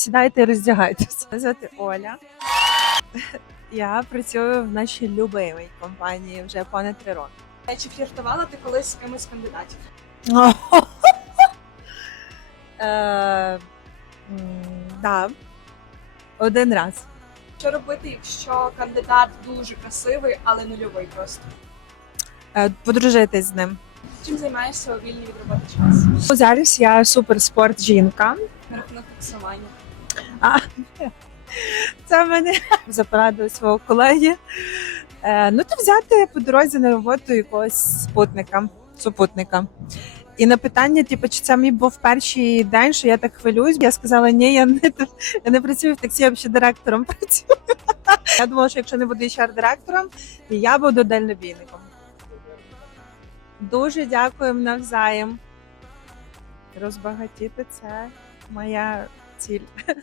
сідайте і роздягайтеся. Звати Оля. Я працюю в нашій любимій компанії вже понад три роки. Чи фліртувала ти колись з кимось з кандидатів? Е, м, Да. Один раз. Що робити, якщо кандидат дуже красивий, але нульовий просто? Е, Подружитись з ним. Чим займаєшся у вільний від роботи час? Зараз я суперспорт жінка. На рахунок таксування. Це в мене за порадою свого колеги. Е, ну, то взяти по дорозі на роботу якогось спутника, супутника. І на питання, типу, чи це мій був перший день, що я так хвилююсь, я сказала, ні, я не, я не працюю в таксі, я взагалі директором працюю. Я думала, що якщо не буду hr директором, я буду дальнобійником. Дуже дякуємо навзаєм. Розбагатіти це моя chill.